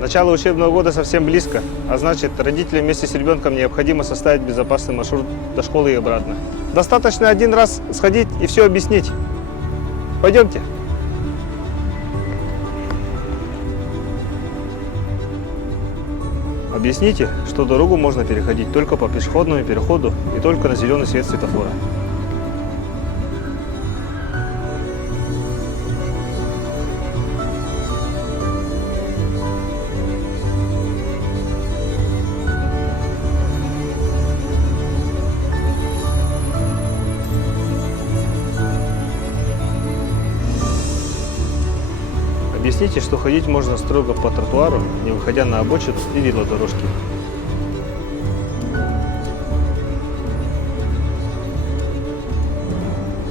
Начало учебного года совсем близко, а значит, родителям вместе с ребенком необходимо составить безопасный маршрут до школы и обратно. Достаточно один раз сходить и все объяснить. Пойдемте. Объясните, что дорогу можно переходить только по пешеходному переходу и только на зеленый свет светофора. Объясните, что ходить можно строго по тротуару, не выходя на обочину и велодорожки.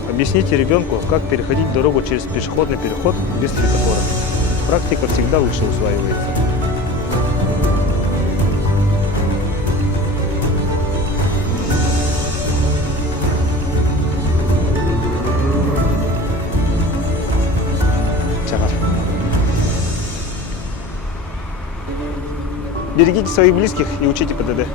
Объясните ребенку, как переходить дорогу через пешеходный переход без светофора. Практика всегда лучше усваивается. Берегите своих близких и учите ПДД.